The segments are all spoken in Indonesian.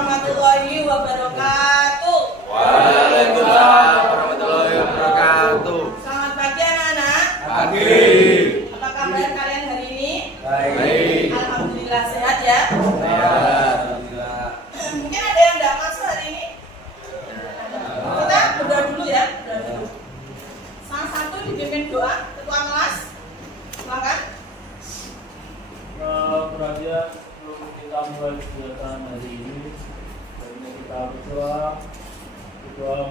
warahmatullahi wabarakatuh. Waalaikumsalam warahmatullahi wabarakatuh. Selamat pagi anak-anak. Pagi. Apa kabar kalian hari ini? Baik. Alhamdulillah sehat ya. Alhamdulillah. Mungkin ada yang tidak masuk hari ini. Kita berdoa dulu ya. Berdoa dulu. Salah satu dipimpin doa ketua kelas. Silakan. Perhatian sebelum kita mulai kegiatan hari ini, sebaiknya kita berdoa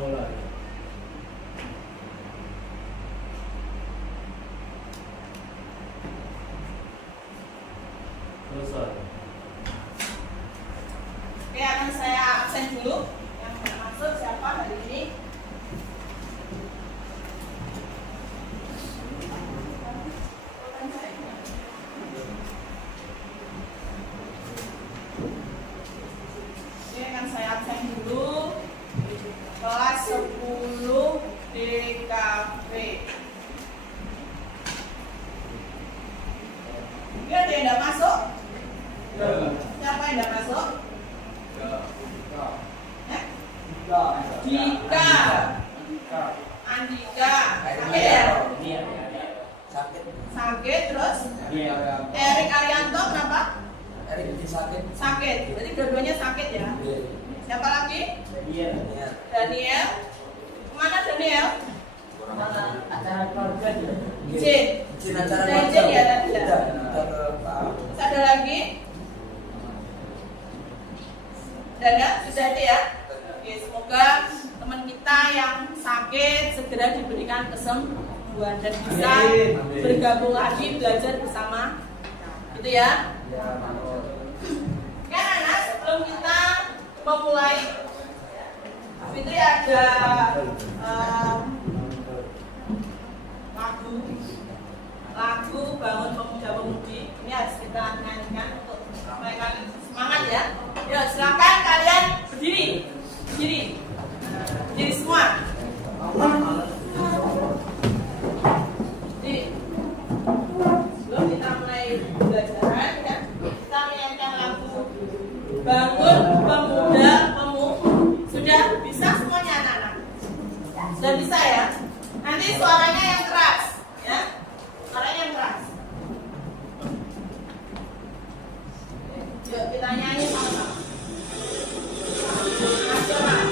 mulai. Selesai. Oke, akan saya absen dulu. Yang tidak masuk siapa hari ini? Oke, akan saya absen dulu. Kelas 10 DKV. Ini ada yang tidak masuk? Siapa yang tidak masuk? Dika, Andika, sakit ya? Sakit terus? Erik Arianto kenapa? Sakit, jadi dua-duanya sakit ya? Siapa lagi? Daniel. Kemana Daniel? Acara keluarga dia. Izin. Izin ya tadi ya? Terus ada lagi? Sudah itu ya? Oke, semoga teman kita yang sakit segera diberikan kesembuhan dan bisa bergabung lagi belajar bersama, gitu ya? Kan anak, sebelum kita memulai, Fitri ada lagu Bangun Pemuda Pemudi. Ini harus kita nyanyikan untuk mereka semangat ya. Yuk, silakan kalian berdiri. Berdiri semua. Berdiri. Sebelum kita mulai belajaran ya, kita menyanyikan lagu Bangun Pemuda Pemudi. Sudah bisa semuanya anak-anak? Sudah bisa ya? Nanti suaranya yang keras ya. Suaranya yang keras. Yuk kita nyanyi sama-sama. Nasional.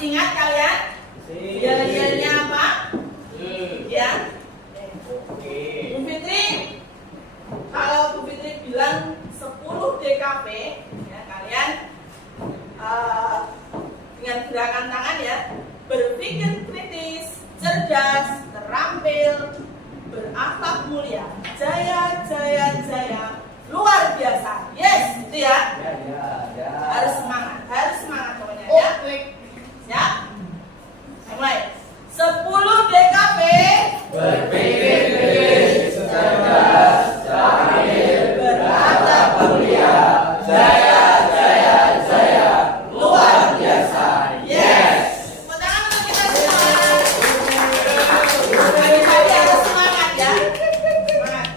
Ingat kalian? Yel-yelnya apa? Ya. Bu Fitri, kalau Bu Fitri bilang 10 DKP, ya kalian gerakan tangan ya. Berpikir kritis, cerdas, terampil, berakhlak mulia, jaya, jaya, jaya, luar biasa. Yes, itu ya. Harus semangat pokoknya ya. Siap? Mulai. 10 DKP. Berpikir kritis, cerdas, terampil, berakhlak mulia, jaya, jaya, jaya, luar biasa. Yes. Tepuk tangan untuk kita semua. Pagi-pagi harus semangat ya. Semangat.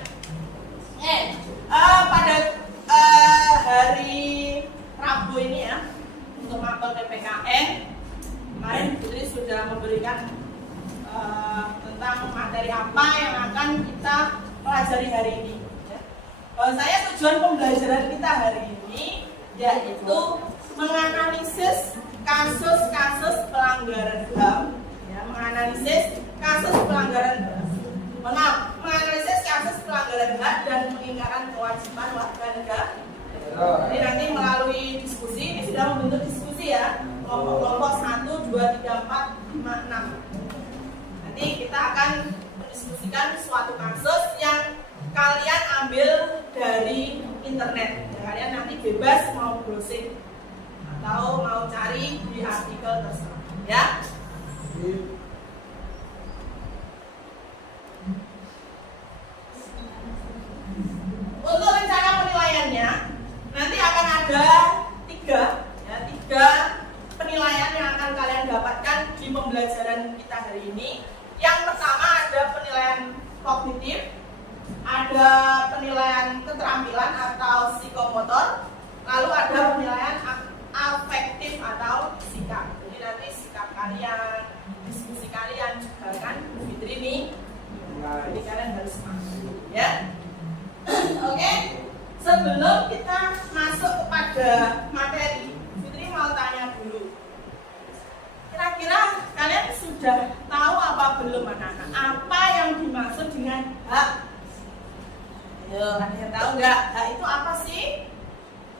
Pada hari Rabu ini ya, untuk mapel PPKN, kemarin Putri sudah memberikan tentang materi apa yang akan kita pelajari hari ini. Saya tujuan pembelajaran kita hari ini yaitu menganalisis kasus-kasus pelanggaran HAM, ya, menganalisis kasus pelanggaran HAM dan meningkatkan kewajiban warga negara. Jadi nanti melalui diskusi, ini sudah membentuk diskusi ya, kelompok-kelompok 1, 2, 3, 4, 5, 6. Nanti kita akan mendiskusikan suatu kasus yang kalian ambil dari internet. Ya, kalian nanti bebas mau browsing atau mau cari di artikel tersebut. Ya. Untuk rencana penilaiannya nanti akan ada tiga penilaian yang akan kalian dapatkan di pembelajaran kita hari ini. Yang pertama ada penilaian kognitif, ada penilaian keterampilan atau psikomotor, lalu ada penilaian afektif atau sikap. Jadi nanti sikap kalian, diskusi kalian juga kan Bu Fitri ini. Jadi kalian harus mampu ya. Oke. Sebelum kita masuk kepada materi, Fitri mau tanya dulu. Kira-kira kalian sudah tahu apa belum anak-anak? Apa yang dimaksud dengan hak? Ayo, kalian tahu nggak? Hak itu apa sih?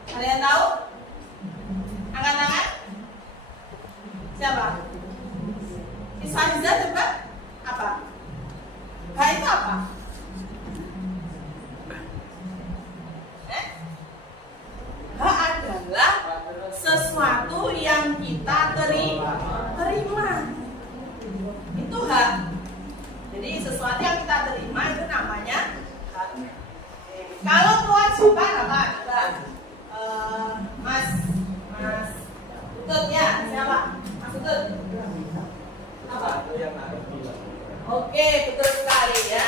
Kalian tahu? Angkat tangan. Siapa? Isfariza coba. Apa? Hak itu apa? Hak adalah sesuatu yang kita terima. Itu hak. Jadi sesuatu yang kita terima itu namanya hak. Kalau kewajiban apa? Mas Utut ya, siapa? Mas Utut. Apa? Oke, betul sekali ya.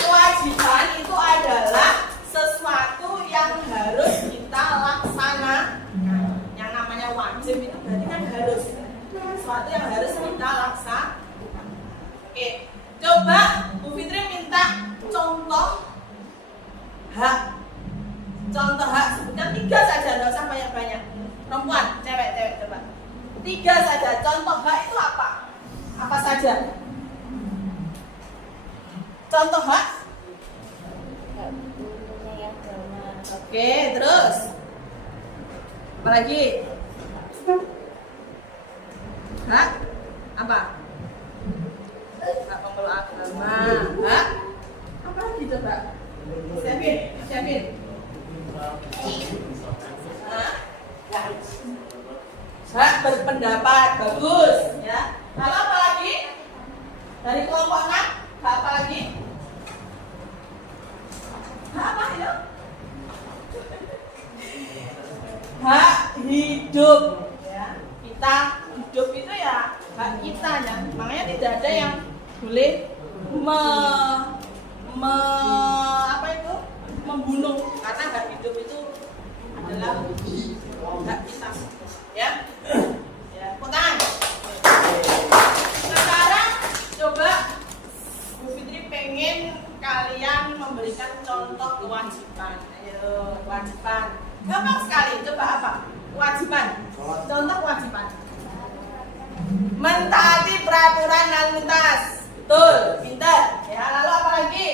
Kewajiban itu adalah sesuatu yang harus kita laksanakan. Yang namanya wajib itu berarti kan harus. Sesuatu yang harus kita laksanakan. Oke, coba Bu Fitri minta contoh hak. Contoh hak, sebutkan 3 saja, nggak usah banyak-banyak. Perempuan, cewek coba. 3 saja. Contoh hak itu apa? Apa saja? Contoh hak? Oke, terus apa lagi? Hak apa? Hak pemeluk agama. Hak apa lagi coba? Siapin. Hak berpendapat, bagus ya. Lalu apa lagi? Dari kelompok 6, hak apa lagi? Hak apa itu? Hak hidup ya. Kita hidup itu ya hak kita ya. Makanya tidak ada yang boleh membunuh, karena hak hidup itu adalah hak kita ya. Ya, tangan. Sekarang coba Bu Fitri pengen kalian memberikan contoh kewajiban. Ayo, kewajiban. Gampang sekali. Coba apa? Kewajiban. Contoh kewajiban. Mentaati peraturan lalu lintas. Betul, pintar. Ya, lalu apa lagi?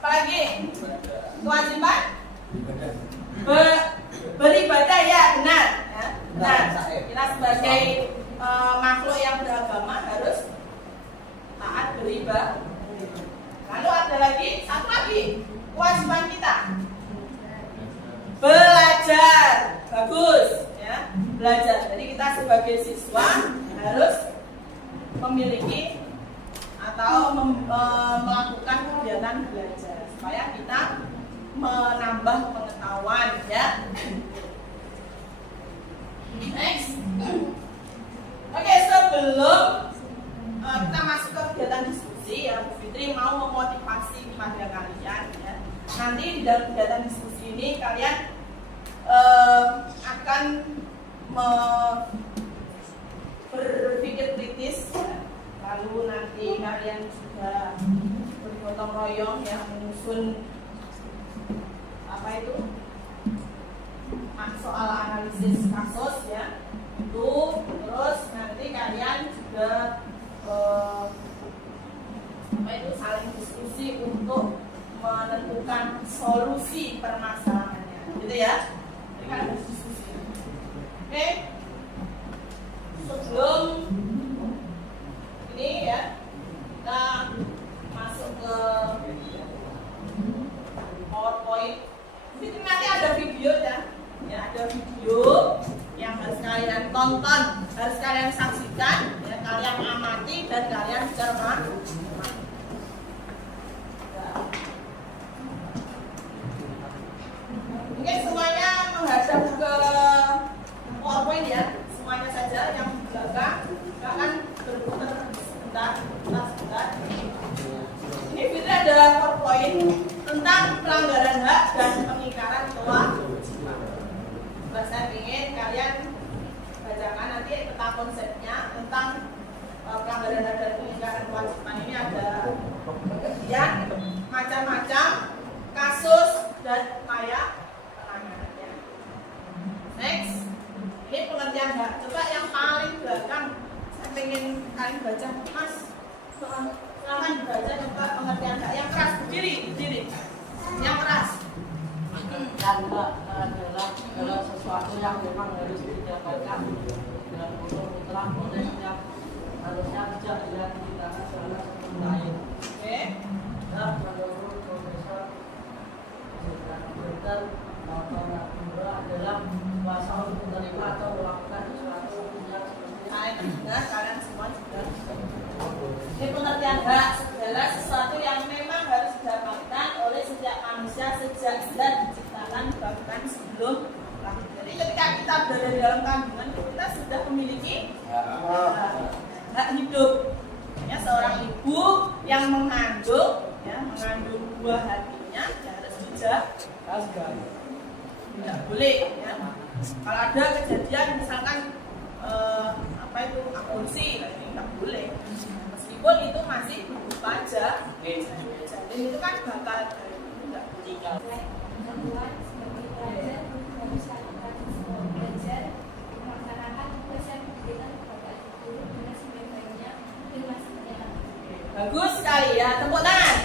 Apa lagi? Kewajiban? Beribadah ya, benar. Ya, benar. Kita sebagai makhluk yang beragama harus taat beribadah. Lalu ada lagi, satu lagi kewajiban kita belajar. Bagus ya, belajar. Jadi kita sebagai siswa harus memiliki atau melakukan kegiatan belajar supaya kita menambah pengetahuan ya. Next. Oke, sebelum kita masuk ke kegiatan diskusi ya, Bu Fitri mau memotivasi kepada kalian ya. Nanti di dalam kegiatan diskusi ini kalian akan berpikir kritis ya. Lalu nanti kalian juga bergotong royong yang menyusun apa itu soal analisis kasus ya. Itu terus nanti kalian juga saling diskusi untuk menentukan solusi permasalahannya, gitu ya. Jadi kalian harus diskusi. Oke. Sebelum ini ya, kita masuk ke PowerPoint. Jadi nanti ada video ya. Ya, ada video yang harus kalian tonton, harus kalian saksikan, ya, kalian amati dan kalian cermati. Mungkin semuanya menghadap ke PowerPoint ya, semuanya saja yang di belakang akan berputar sebentar. Ini video ada PowerPoint tentang pelanggaran hak dan pengingkaran kewajiban. Saya ingin kalian bacakan nanti peta konsepnya tentang pelanggaran hak dan pengingkaran kewajiban. Ini ada kemudian macam-macam kasus dan upaya penanganannya. Next, ini pengertian hak. Coba yang paling belakang, saya ingin kalian baca, Mas. Silahkan dibaca coba pengertian hak yang keras. Berdiri, yang keras. Dan adalah sesuatu yang memang harus didapatkan dan mutlak oleh setiap harusnya tidak dilihat di tangan salah satu lain. Oke. Dan menurut Profesor Dokter adalah kuasa untuk menerima atau melakukan sesuatu yang Nah, kalian semua sudah. Ini pengertian hak adalah sesuatu yang memang harus didapatkan oleh setiap manusia sejak dia diciptakan bahkan sebelum lahir. Jadi ketika kita berada di dalam kandungan kita sudah memiliki hak hidup. Ya, seorang ibu yang mengandung buah hatinya ya harus dijaga. Tidak boleh ya. Kalau ada kejadian misalkan aborsi, ini nggak boleh. Meskipun itu masih berupa janin itu kan bakal nggak boleh. Bagus sekali ya, tepuk tangan.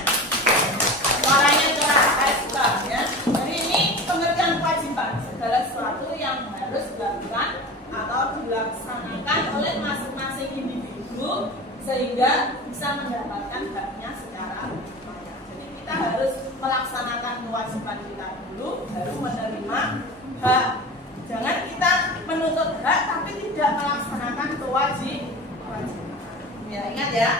Suaranya cerah, saya suka ya. Jadi ini pengertian kewajiban, segala sesuatu yang harus dilakukan atau dilaksanakan oleh masing-masing individu sehingga bisa mendapatkan haknya secara layak. Jadi kita harus melaksanakan kewajiban kita dulu, baru menerima hak. Jangan kita menuntut hak tapi tidak melaksanakan kewajiban. Ya, ingat ya.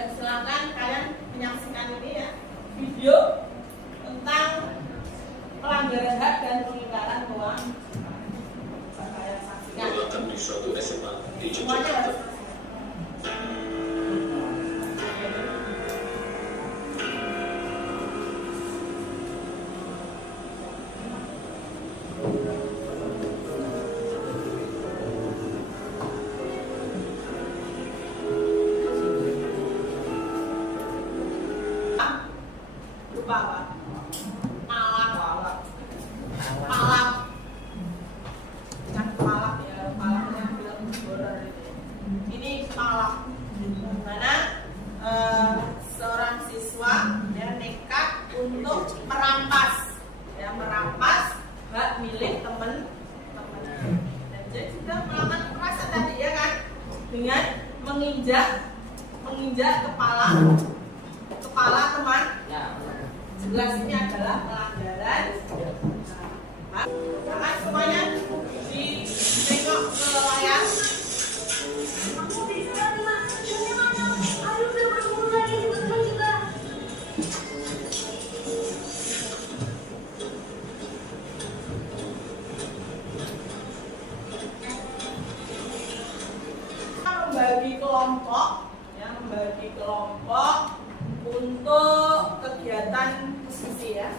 Silakan kalian menyaksikan ini ya, video tentang pelanggaran hak dan pengingkaran kewajiban. Kalian saksikan. Di suatu SMA di Semuanya Yogyakarta. harus. Palak. Kan palak ya, palaknya film horor itu. Ini palak. Mana seorang siswa ya nekat untuk merampas hak milik teman-teman. Dan dia sudah melakukan kekerasan tadi ya kan, dengan menginjak kepala teman. Jelas ini adalah pelanggaran. Nah, semuanya ditengok ke layar. Membagi kelompok untuk kegiatan diskusi ya.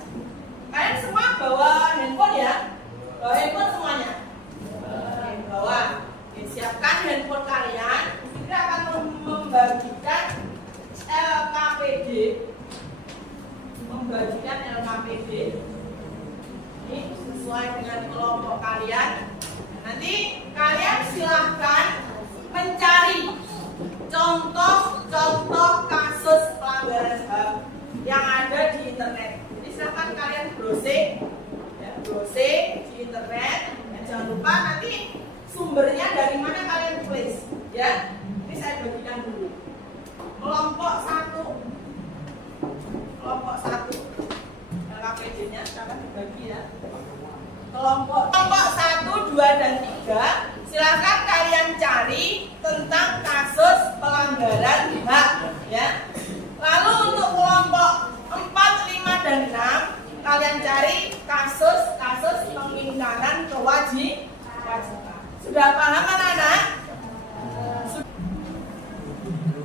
Kalian semua bawa handphone ya? Bawa handphone semuanya? Bawa. Siapkan handphone kalian. Kita akan membagikan LKPD. Ini sesuai dengan kelompok kalian. Nanti kalian silahkan mencari contoh kasus pelanggaran HAM yang ada di internet. Jadi silahkan kalian browsing di internet. Jangan lupa nanti sumbernya dari mana kalian tulis ya. Ini saya bagikan dulu. Kelompok 1 LKPD-nya akan dibagi ya. Kelompok 1, 2, dan 3. Silakan kalian cari tentang kasus pelanggaran HAM ya. Lalu untuk kelompok 4, 5, dan 6 kalian cari kasus pengingkaran kewajiban. Sudah paham anak-anak?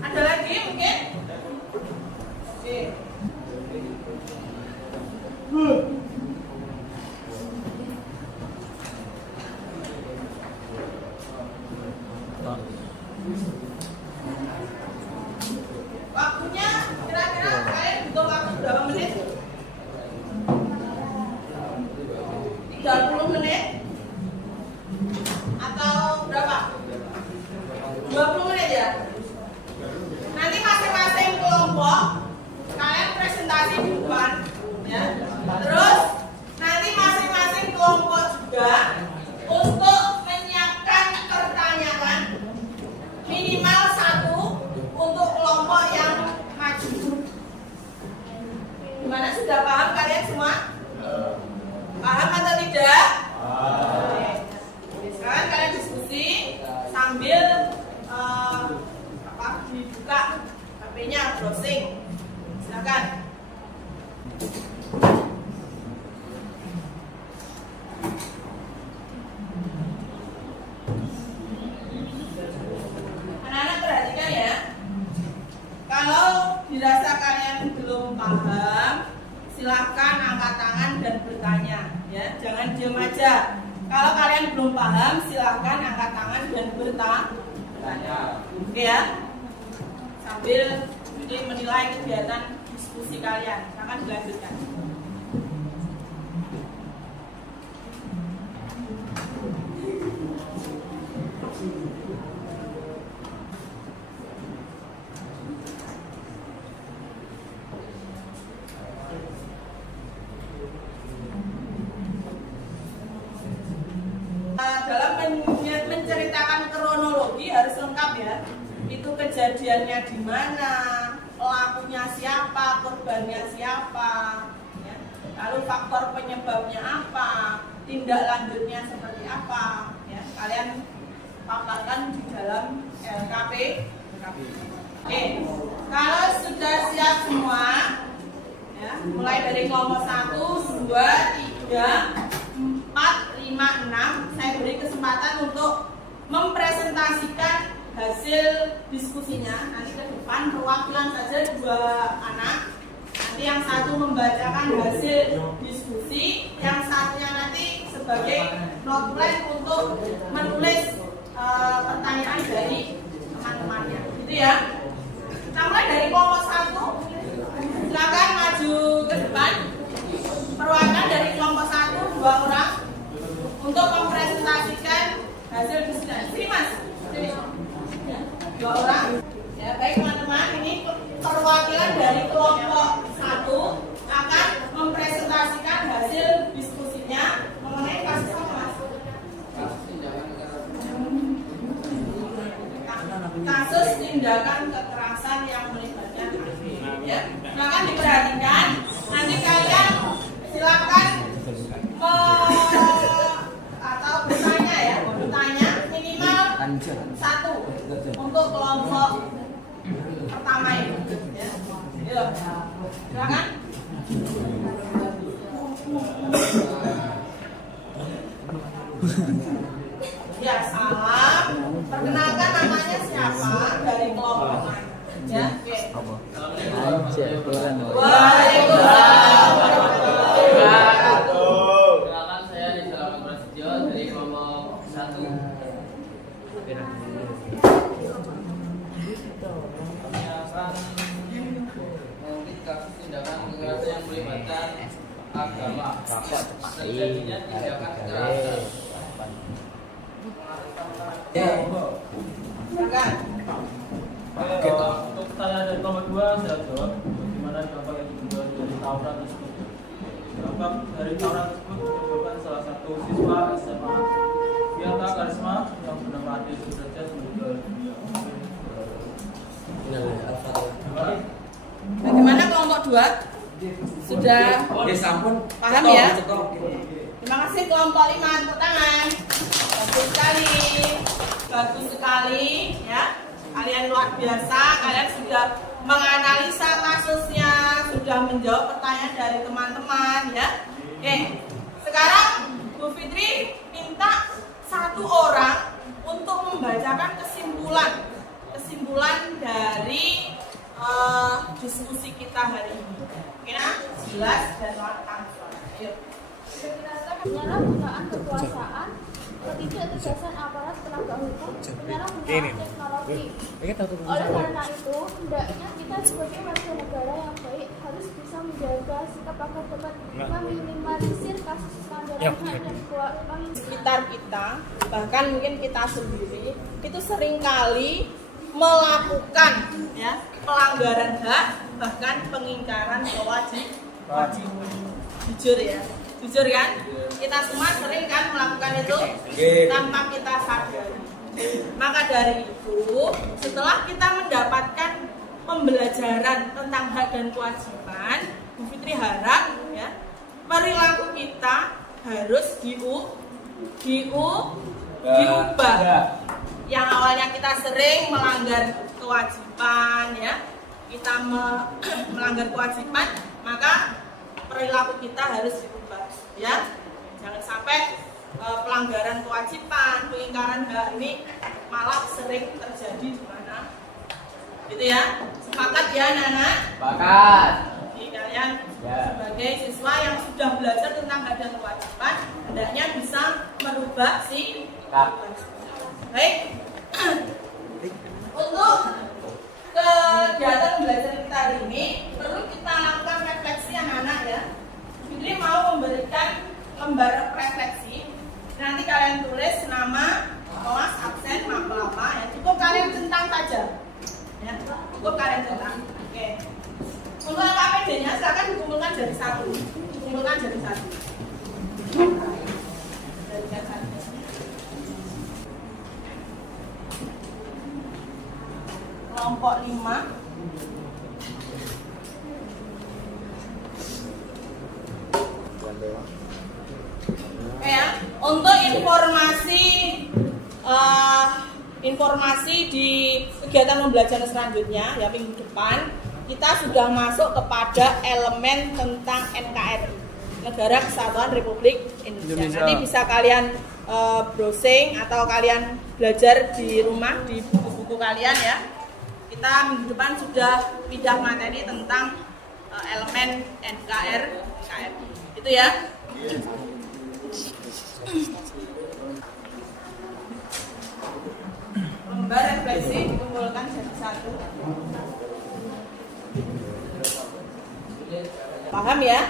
Ada lagi mungkin? Oke. Waktunya kira-kira kalian butuh waktu berapa menit? 30 menit? Atau berapa? 20 menit ya? Nanti masing-masing kelompok kalian presentasi di depan ya. Terus nanti masing-masing kelompok juga untuk menyiapkan pertanyaan minimal 1 untuk kelompok yang maju. Gimana, sudah paham kalian semua? Paham atau tidak? Oke. Sekarang kalian diskusi sambil dibuka HP-nya, browsing. Silakan. Anak-anak perhatikan ya. Kalau dirasa kalian belum paham, silakan angkat tangan dan bertanya ya. Jangan diam aja. Kalau kalian belum paham, silakan angkat tangan dan bertanya. Oke ya. Sambil ini menilai kegiatan diskusi kalian, akan dilanjutkan. Dalam menceritakan kronologi harus lengkap ya. Itu kejadiannya di mana, pelakunya siapa, korbannya siapa, ya. Lalu faktor penyebabnya apa, tindak lanjutnya seperti apa, ya. Kalian paparkan di dalam LKPD. Oke, kalau sudah siap semua, ya, mulai dari kelompok 1, 2, 3, 4, 5, 6, saya beri kesempatan untuk mempresentasikan hasil diskusinya. Nanti ke depan perwakilan saja 2 anak. Nanti yang satu membacakan hasil diskusi, yang satunya nanti sebagai note plan untuk menulis pertanyaan dari teman-temannya. Gitu ya. Kita mulai dari kelompok 1. Silakan maju ke depan. Perwakilan dari kelompok 1, 2 orang untuk mempresentasikan hasil diskusi. Sini Mas. Sini. 2 orang. Ya, baik teman-teman, ini perwakilan dari kelompok 1 akan mempresentasikan hasil diskusinya mengenai kasus apa Mas? Kasus tindakan kekerasan yang melibatkan anak. Ya, silakan diperhatikan. Nanti kalian silakan atau bertanya ya, bertanya minimal 1 untuk kelompok pertama ini. Ya, yuk, silakan. Ya, salam. Perkenalkan namanya siapa dari kelompok mana? Ya, oke. Waalaikumsalam warahmatullahi wabarakatuh. Perkenalkan saya Selamat Prasetyo dari kelompok 1. Kami akan mengungkit kasus tindakan kekerasan yang melibatkan agama. Terjadinya tindakan kekerasan. Silakan. Untuk pertanyaan dari kelompok 2 saya jawab bagaimana dampak yang dibuat dari tawuran tersebut. Dampak dari tawuran tersebut menyebabkan salah satu siswa SMA Biata Karisma yang bernama Ade Sudrajat meninggal dunia. Bagaimana kelompok 2? Sudah paham ya? Terima kasih kelompok 5, tepuk tangan. Bagus sekali ya. Kalian luar biasa, kalian sudah menganalisa kasusnya, sudah menjawab pertanyaan dari teman-teman ya. Oke, sekarang Bu Fitri minta 1 orang untuk membacakan kesimpulan dari diskusi kita hari ini. Oke, nah, jelas dan lantang. Ayo. Penyalahgunaan kekuasaan, ketidaktegasan aparat penegak hukum, penyalahgunaan teknologi. Oleh karena itu, hendaknya kita sebagai warga negara yang baik harus bisa menjaga sikap agar dapat meminimalisir kasus pelanggaran HAM dan Sekitar kita, bahkan mungkin kita sendiri, itu seringkali melakukan ya pelanggaran hak, bahkan pengingkaran kewajiban. Jujur kan? Kita semua sering kan melakukan itu tanpa kita sadari. Maka dari itu, setelah kita mendapatkan pembelajaran tentang hak dan kewajiban, Bu Fitri harap ya perilaku kita harus diubah. Yang awalnya kita sering melanggar kewajiban ya, kita melanggar kewajiban, maka perilaku kita harus diubah ya. Jangan sampai pelanggaran kewajiban, pengingkaran hak ini malah sering terjadi di mana. Gitu ya. Sepakat ya Nana? Sepakat. Jadi kalian sebagai siswa yang sudah belajar tentang hak dan kewajiban, hendaknya bisa merubah sikap. Baik. Untuk kegiatan belajar kita hari ini perlu kita lakukan refleksi anak-anak ya. Fitri mau memberikan lembar refleksi. Nanti kalian tulis nama, kelas, absen, mapel apa ya. Cukup kalian centang saja. Ya, cukup kalian centang. Oke. Untuk APD-nya silakan dikumpulkan jadi 1. Dikumpulkan jadi 1. Jadikan 1. Kelompok 5. Ya, untuk informasi di kegiatan pembelajaran selanjutnya ya minggu depan kita sudah masuk kepada elemen tentang NKRI, Negara Kesatuan Republik Indonesia. Nanti bisa kalian browsing atau kalian belajar di rumah di buku-buku kalian ya. Kita minggu depan sudah pindah materi tentang elemen NKRI. Itu ya. Lembar refleksi dikumpulkan jadi 1. Paham ya?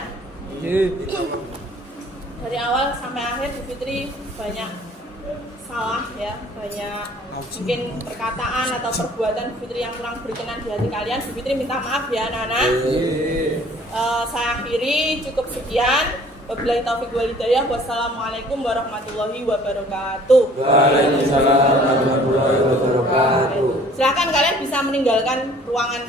Dari awal sampai akhir Bu Fitri banyak salah ya, banyak mungkin perkataan atau perbuatan Bu Fitri yang kurang berkenan di hati kalian. Bu Fitri minta maaf ya anak-anak. Saya akhiri, cukup sekian. Wabillahi taufiq wal hidayah. Wassalamualaikum warahmatullahi wabarakatuh. Waalaikumsalam warahmatullahi wabarakatuh. Silakan kalian bisa meninggalkan ruangan